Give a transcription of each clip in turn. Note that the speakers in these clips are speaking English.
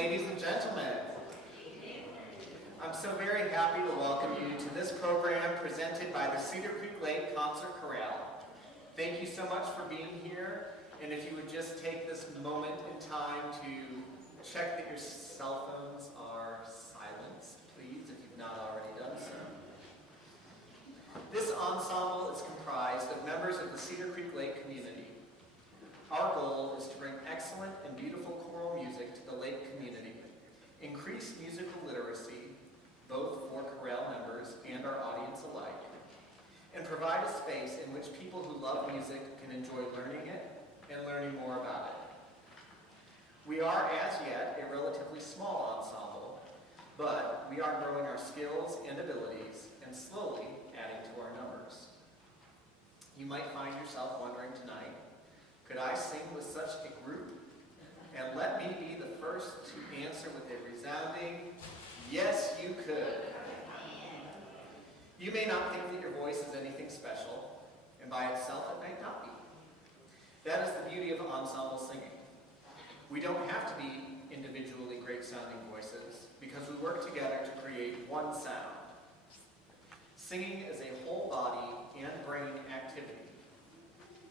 ladies and gentlemen. I'm so very happy to welcome you to this program presented by the Cedar Creek Lake Concert Chorale. Thank you so much for being here, and if you would just take this moment in time to check that your cell phones are silenced, please, if you've not already done so. This ensemble is comprised of members of the Cedar Creek Lake community. Our goal is to bring excellent and beautiful choral music to the Lake community, increase musical literacy, both for chorale members and our audience alike, and provide a space in which people who love music can enjoy learning it and learning more about it. We are, as yet, a relatively small ensemble, but we are growing our skills and abilities and slowly adding to our numbers. You might find yourself wondering tonight, could I sing with such a group? And let me be the first to answer with a resounding, yes, you could. You may not think that your voice is anything special, and by itself it might not be. That is the beauty of ensemble singing. We don't have to be individually great sounding voices because we work together to create one sound. Singing is a whole body and brain activity.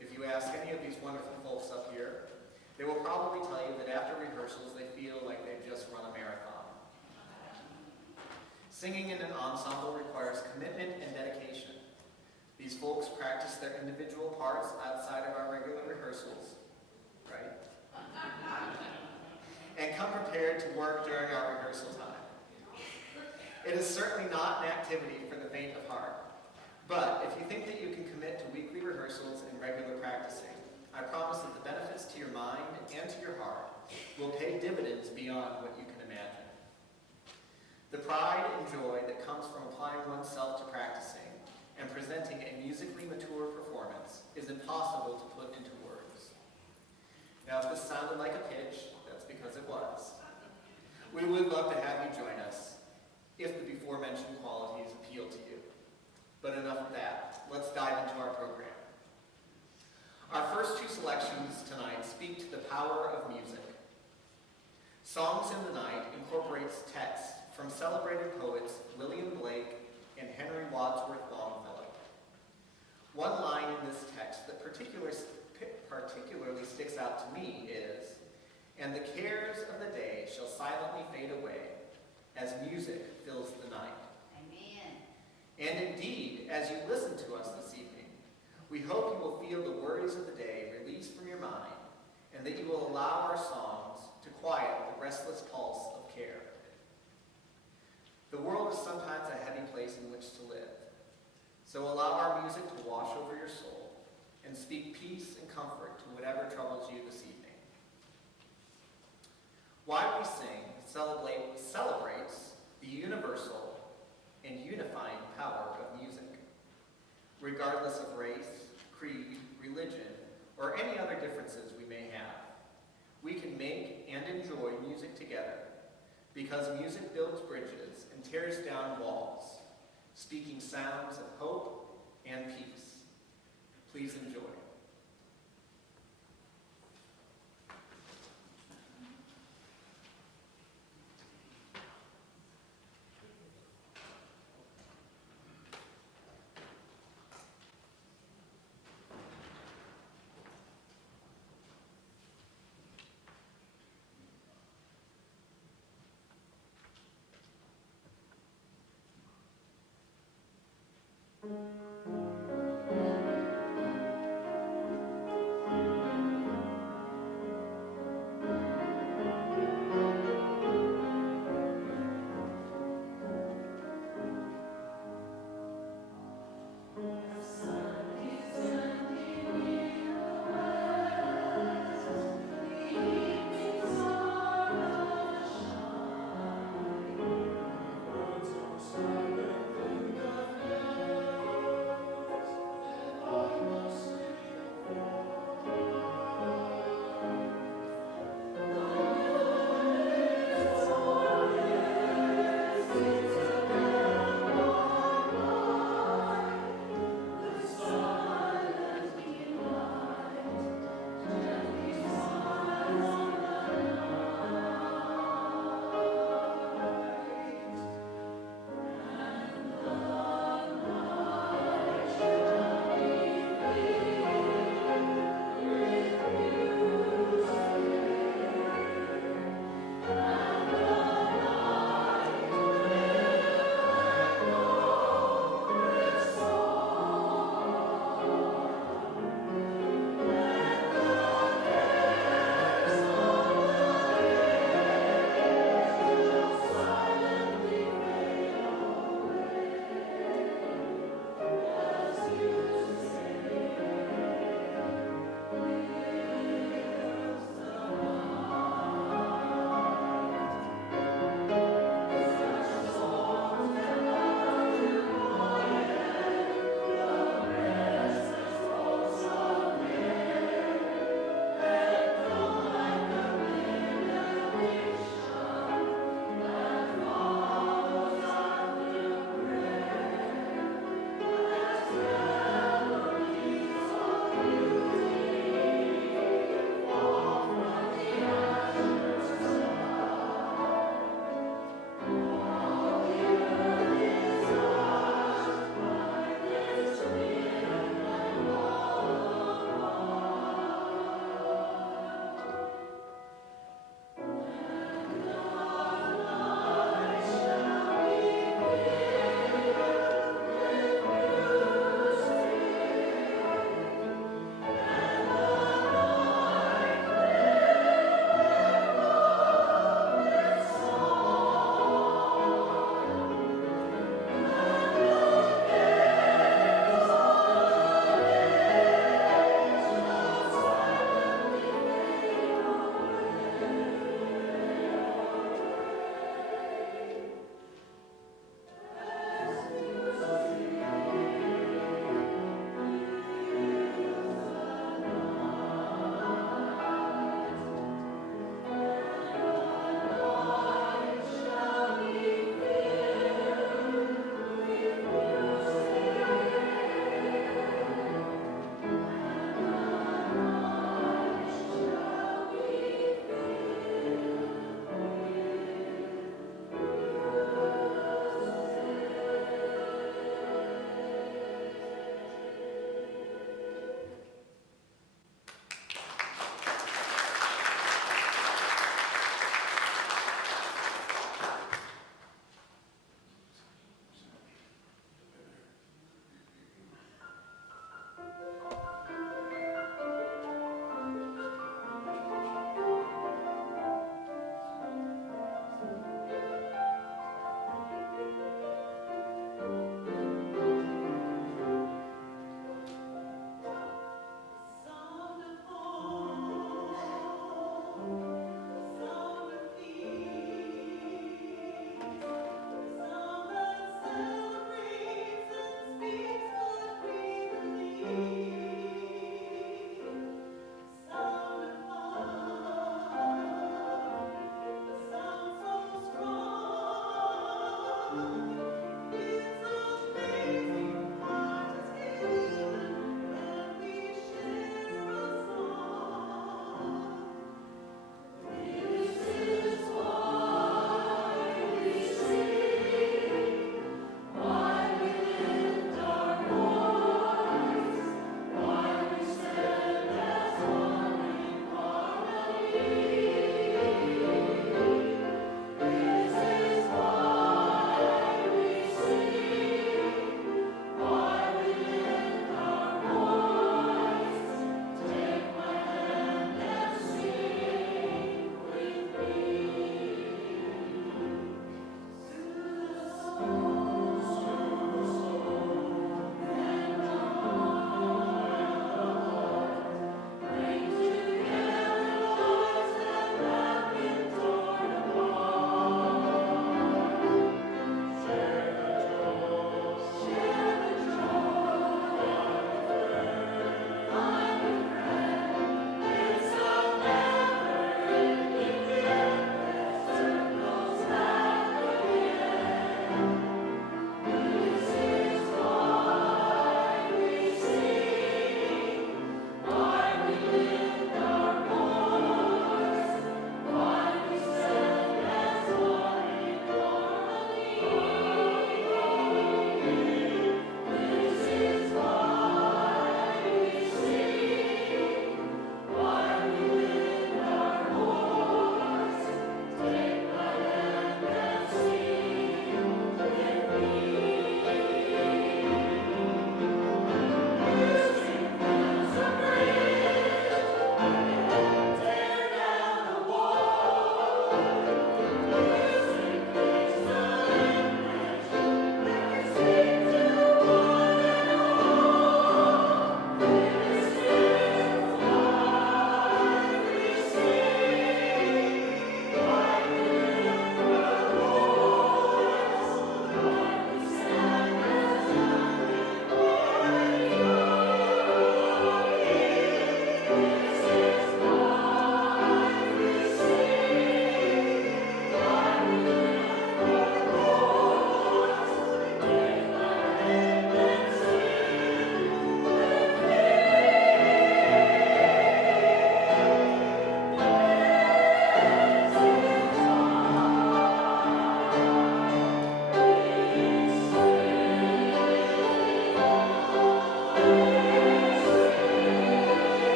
If you ask any of these wonderful folks up here, they will probably tell you that after rehearsals they feel like they've just run a marathon. Singing in an ensemble requires commitment and dedication. These folks practice their individual parts outside of our regular rehearsals, right? And come prepared to work during our rehearsal time. It is certainly not an activity for the faint of heart. But if you think that you can commit to weekly rehearsals and regular practicing, I promise that the benefits to your mind and to your heart will pay dividends beyond what you can imagine. The pride and joy that comes from applying oneself to practicing and presenting a musically mature performance is impossible to put into words. Now, if this sounded like a pitch, that's because it was. We would love to have you join us if the before-mentioned qualities appeal to you. But enough of that. Let's dive into our program. Our first two selections tonight speak to the power of music. Songs in the Night incorporates text from celebrated poets William Blake and Henry Wadsworth Longfellow. One line in this text that particularly sticks out to me is, "And the cares of the day shall silently fade away as music fills the night." And indeed, as you listen to us this evening, we hope you will feel the worries of the day released from your mind and that you will allow our songs to quiet the restless pulse of care. The world is sometimes a heavy place in which to live, so allow our music to wash over your soul and speak peace and comfort to whatever troubles you this evening. Why We Sing celebrates the universal and unifying power of music. Regardless of race, creed, religion, or any other differences we may have, we can make and enjoy music together because music builds bridges and tears down walls, speaking sounds of hope and peace. Please enjoy.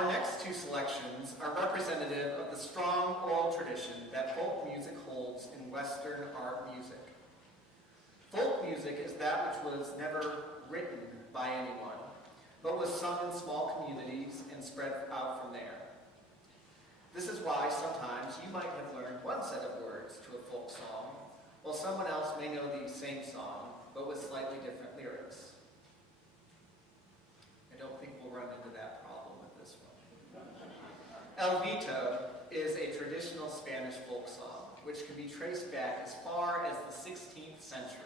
Our next two selections are representative of the strong oral tradition that folk music holds in Western art music. Folk music is that which was never written by anyone, but was sung in small communities and spread out from there. This is why sometimes you might have learned one set of words to a folk song, while someone else may know the same song, but with slightly different lyrics. I don't think we'll run into that problem with this one. El Vito is a traditional Spanish folk song, which can be traced back as far as the 16th century.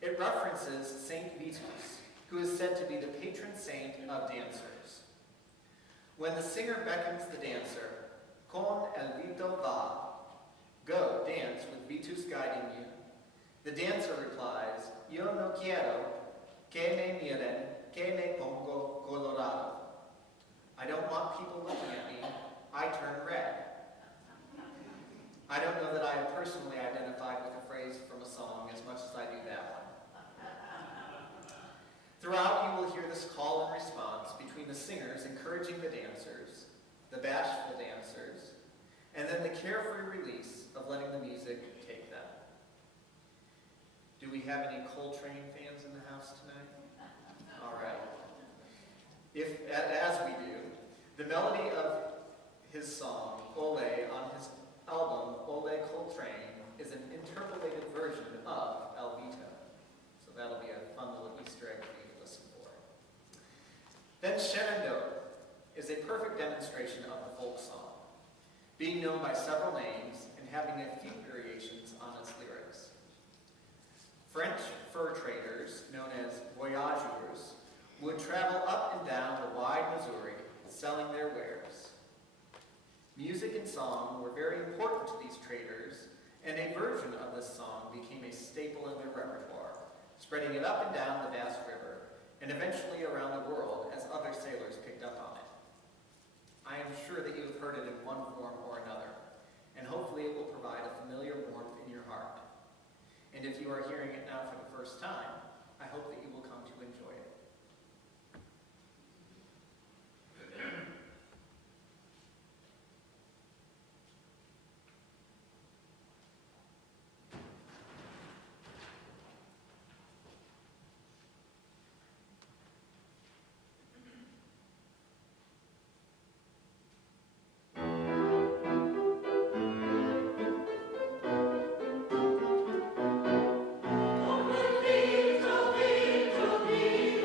It references Saint Vitus, who is said to be the patron saint of dancers. When the singer beckons the dancer, "Con el Vito va," go, dance with Vitus guiding you, the dancer replies, "Yo no quiero que me miren, que me pongo colorado." I don't want people looking at me, I turn red. I don't know that I have personally identified with a phrase from a song as much as I do that one. Throughout, you will hear this call and response between the singers encouraging the dancers, the bashful dancers, and then the carefree release of letting the music take them. Do we have any Coltrane fans in the house tonight? All right. As we do, the melody of his song, Ole, on his album, Ole Coltrane, is an interpolated version of El Vito. So that'll be a fun little Easter egg for you to listen for. Then Shenandoah is a perfect demonstration of the folk song, being known by several names and having a few variations on its lyrics. French fur traders, known as voyageurs, would travel up and down the wide Missouri, selling their wares. Music and song were very important to these traders, and a version of this song became a staple in their repertoire, spreading it up and down the vast river, and eventually around the world as other sailors picked up on it. I am sure that you have heard it in one form or another, and hopefully it will provide a familiar warmth in your heart. And if you are hearing it now for the first time, I hope that you will come to enjoy it. Vito, Vito, Vito.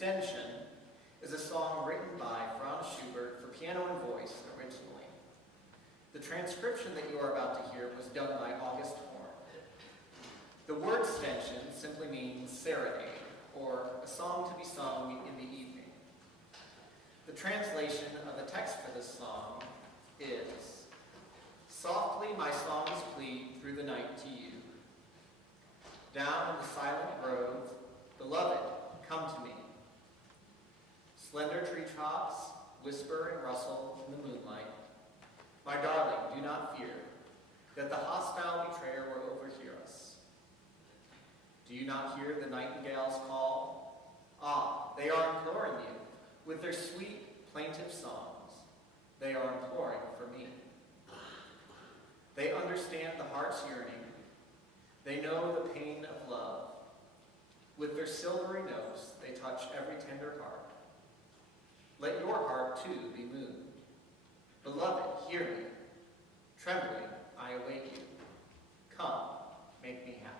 Ständchen is a song written by Franz Schubert for piano and voice originally. The transcription that you are about to hear was done by August Horn. The word Ständchen simply means serenade, or a song to be sung in the evening. The translation of the text for this song is, "Softly my songs plead through the night to you. Down in the silent grove, beloved, come to me. Slender treetops whisper and rustle in the moonlight. My darling, do not fear that the hostile betrayer will overhear us. Do you not hear the nightingales call? Ah, they are imploring you with their sweet, plaintive songs. They are imploring for me. They understand the heart's yearning. They know the pain of love. With their silvery notes, they touch every tender heart. Let your heart, too, be moved. Beloved, hear me. Trembling, I await you. Come, make me happy."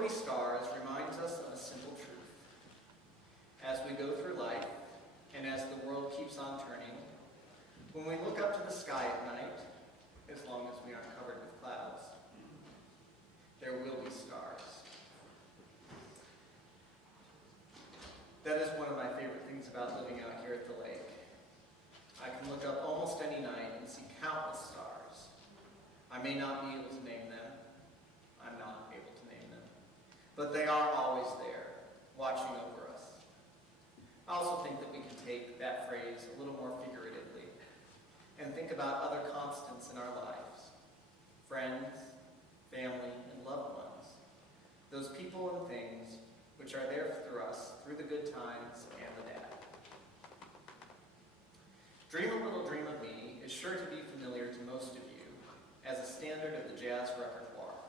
will be stars reminds us of a simple truth. As we go through life, and as the world keeps on turning, when we look up to the sky at night, as long as we aren't covered with clouds, there will be stars. That is one of my favorite things about living out here at the lake. I can look up almost any night and see countless stars. I may not be able to name them. I'm not able to name them. But they are always there, watching over us. I also think that we can take that phrase a little more figuratively and think about other constants in our lives. Friends, family, and loved ones. Those people and things which are there for us through the good times and the bad. Dream a Little Dream of Me is sure to be familiar to most of you as a standard of the jazz repertoire.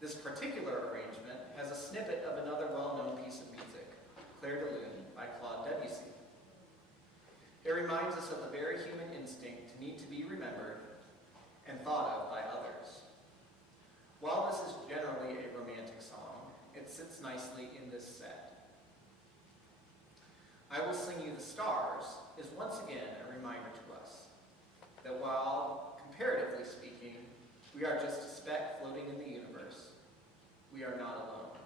This particular arrangement has a snippet of another well-known piece of music, Clair de Lune by Claude Debussy. It reminds us of the very human instinct to need to be remembered and thought of by others. While this is generally a romantic song, it sits nicely in this set. I Will Sing You the Stars is once again a reminder to us that while, comparatively speaking, we are just a speck floating in the universe, we are not alone.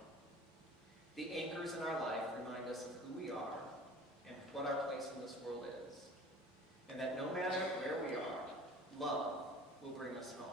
The anchors in our life remind us of who we are and what our place in this world is, and that no matter where we are, love will bring us home.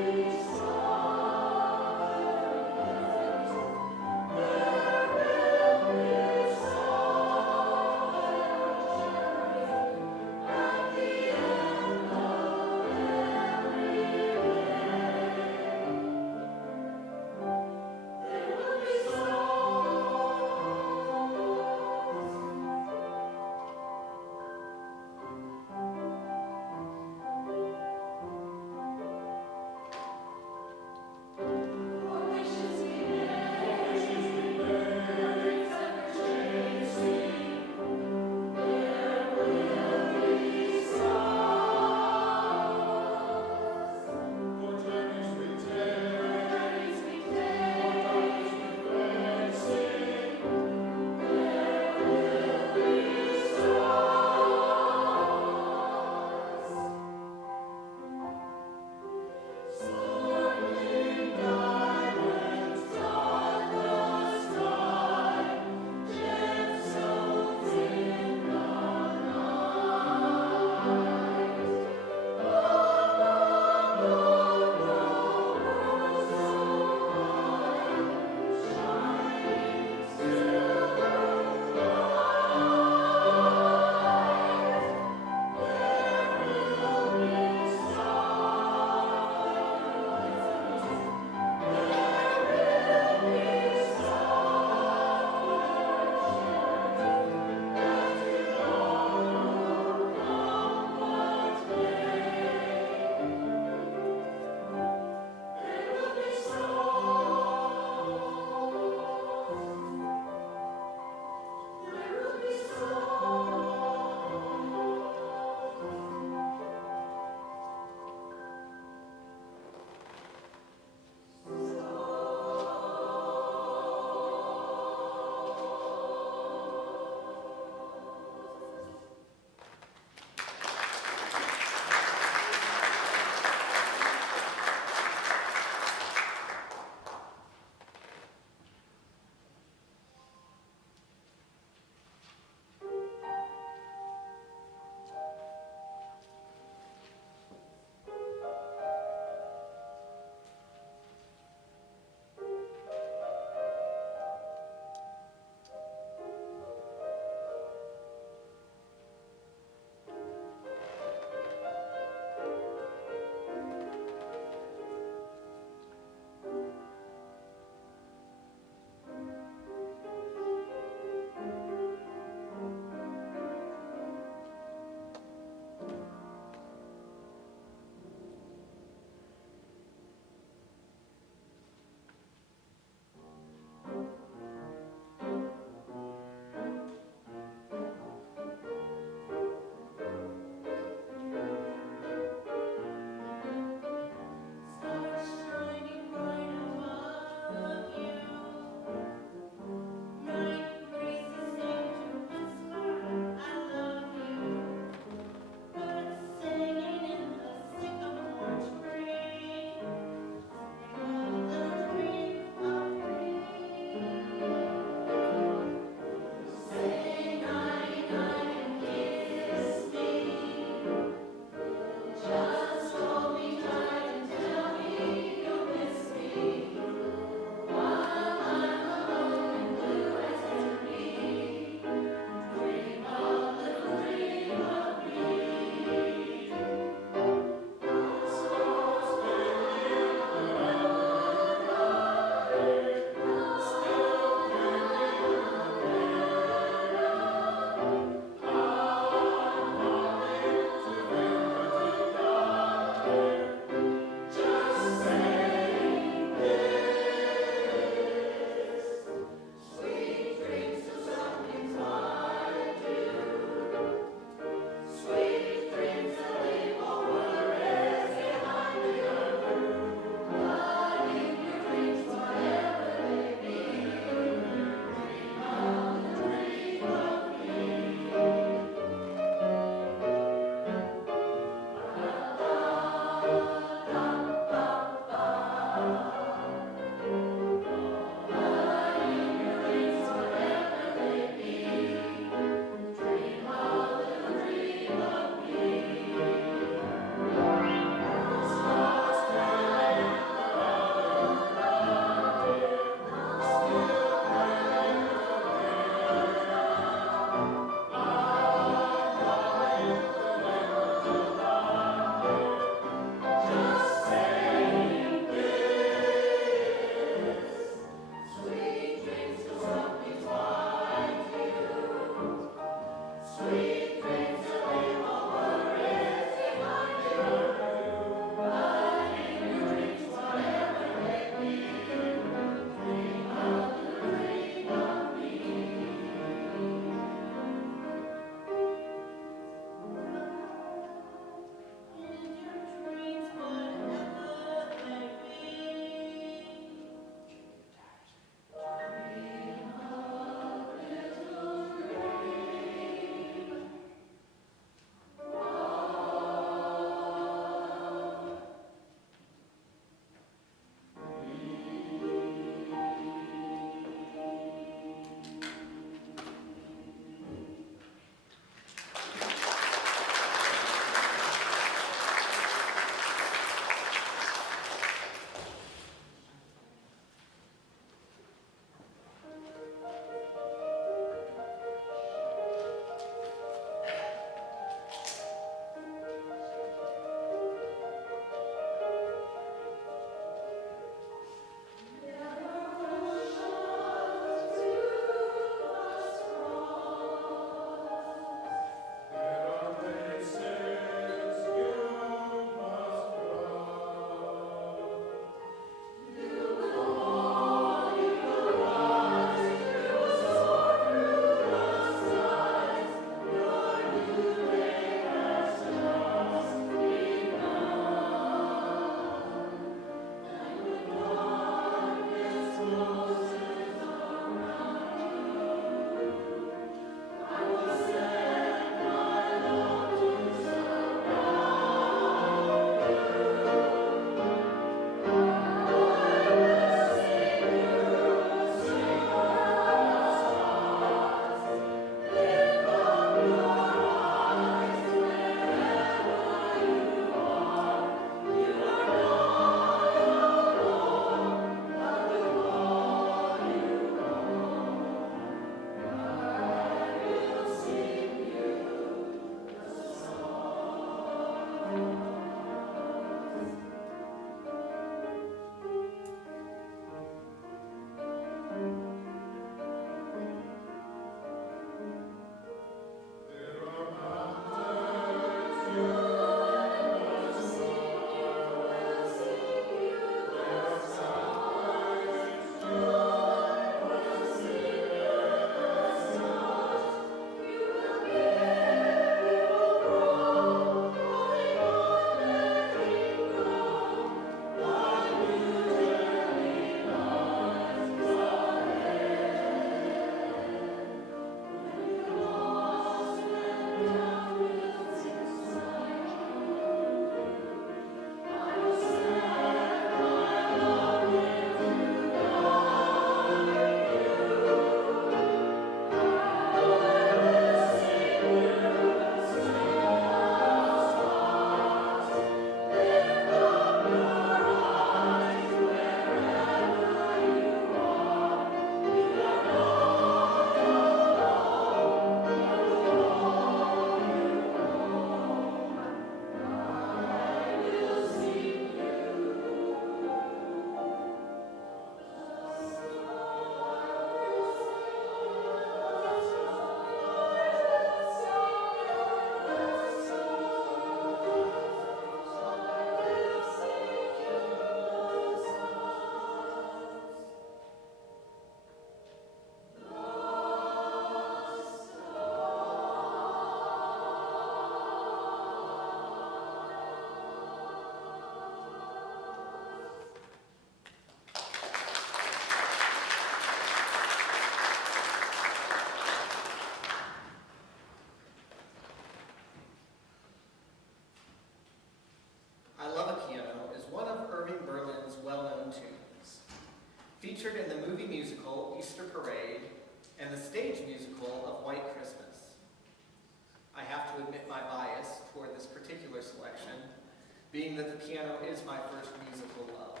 that the piano is my first musical love.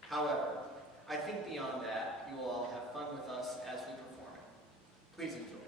However, I think beyond that, you will all have fun with us as we perform it. Please enjoy.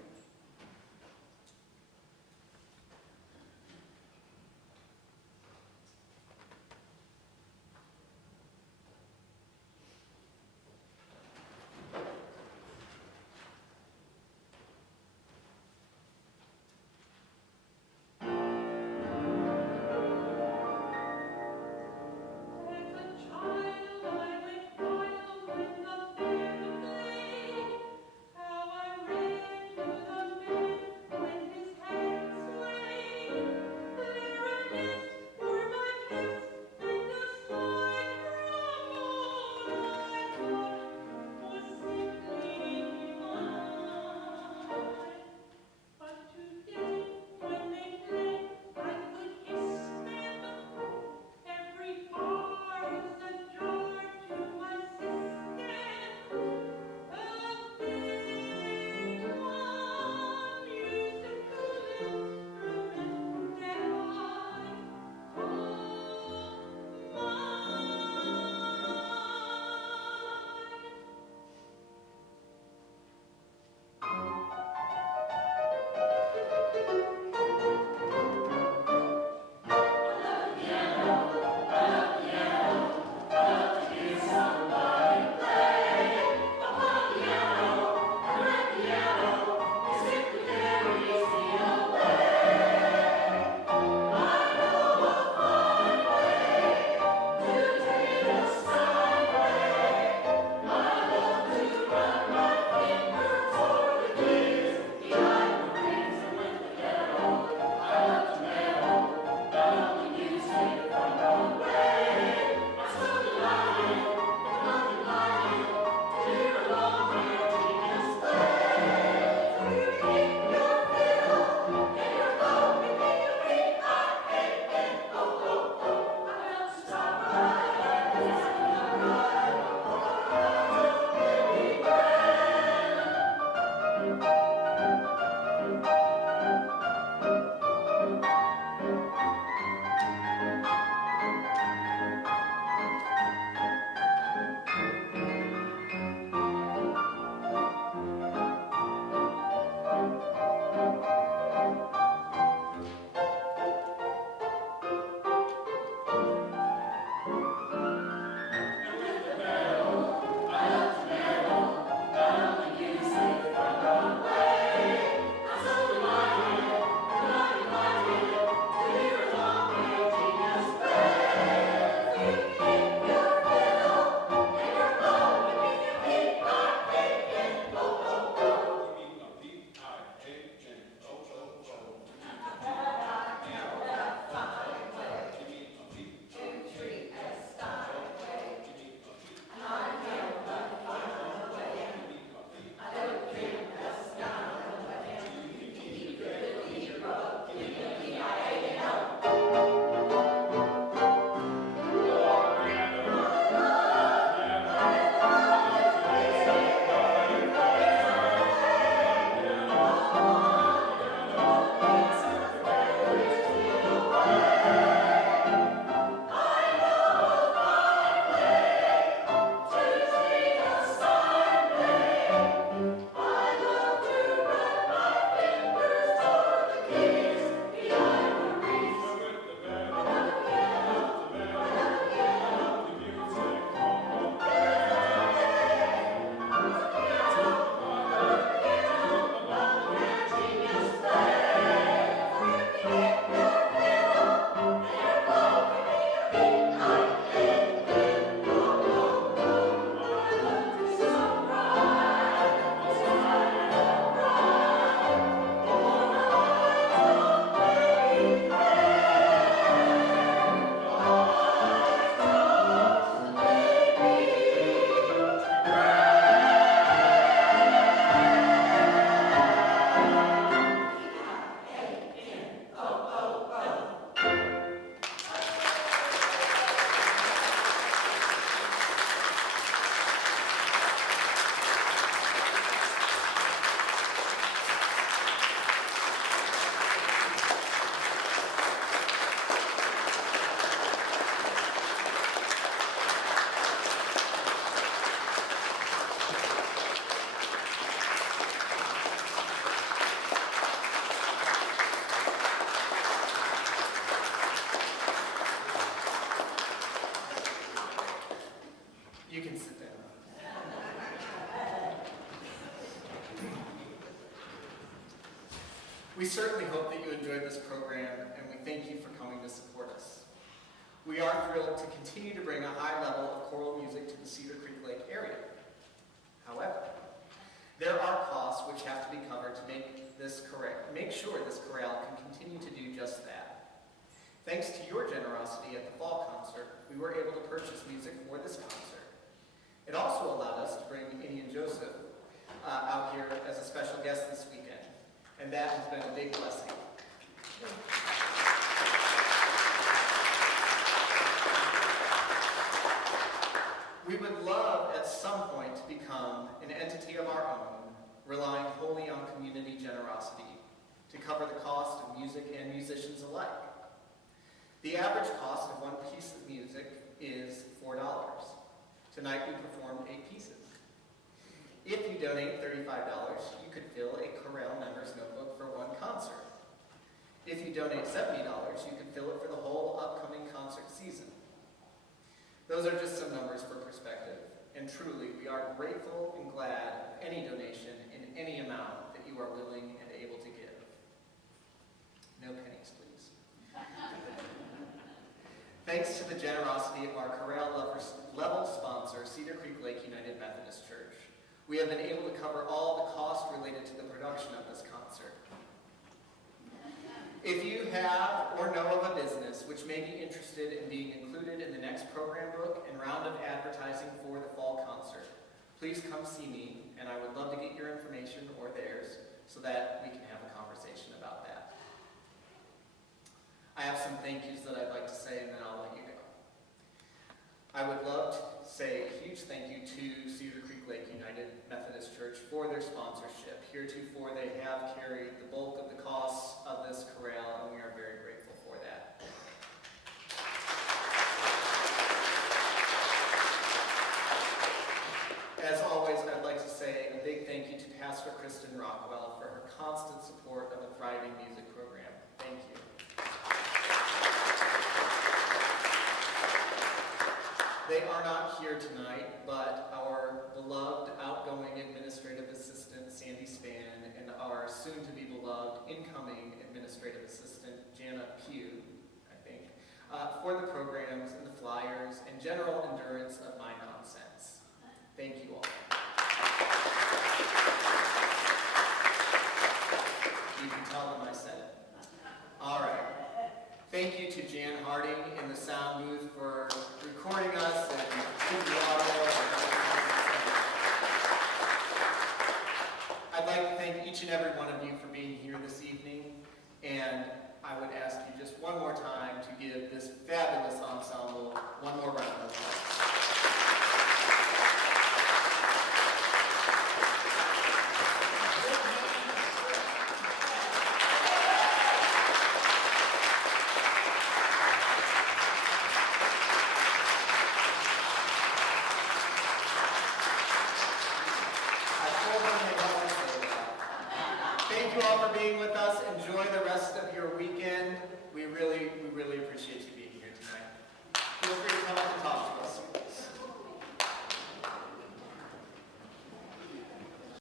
Child, I went wild when the fear of certainly hope that you enjoyed this program, and we thank you for coming to support us. We are thrilled to continue to bring a high level of choral music to the Cedar Creek Lake area. However, there are costs which have to be covered to make sure this chorale can continue to do just that. Thanks to your generosity at the fall concert, we were able to purchase music for this concert. It also allowed us to bring Iniyan Joseph out here as a special guest this weekend, and that has been a big blessing. We would love at some point to become an entity of our own, relying wholly on community generosity to cover the cost of music and musicians alike. The average cost of one piece of music is $4. Tonight we performed 8 pieces. If you donate $35, you could fill a Chorale member's notebook for one concert. If you donate $70, you could fill it for the whole upcoming concert season. Those are just some numbers for perspective, and truly, we are grateful and glad of any donation in any amount that you are willing and able to give. No pennies, please. Thanks to the generosity of our Chorale level sponsor, Cedar Creek Lake United Methodist Church, we have been able to cover all the costs related to the production of this concert. If you have or know of a business which may be interested in being included in the next program book and round of advertising for the fall concert, please come see me, and I would love to get your information or theirs so that we can have a conversation about that. I have some thank yous that I'd like to say, and then I'll let you go. I would love to say a huge thank you to Cedar Creek Lake United Methodist Church for their sponsorship. Heretofore, they have carried the bulk of the costs of this chorale, and we are very grateful for that. As always, I'd like to say a big thank you to Pastor Kristen Rockwell for her constant support of a thriving music program. Thank you. They are not here tonight, but our beloved outgoing administrative assistant, Sandy Spann, and our soon-to-be beloved incoming administrative assistant, Jana Pugh, I think, for the programs and the flyers and general endurance of my nonsense. Thank you all. You can tell them I said it. All right. Thank you to Jan Harding in the sound booth for recording us and keeping the audio. I'd like to thank each and every one of you for being here this evening, and I would ask you just one more time to give this fabulous ensemble one more round of applause. Thank you all for being with us. Enjoy the rest of your weekend. We really appreciate you being here.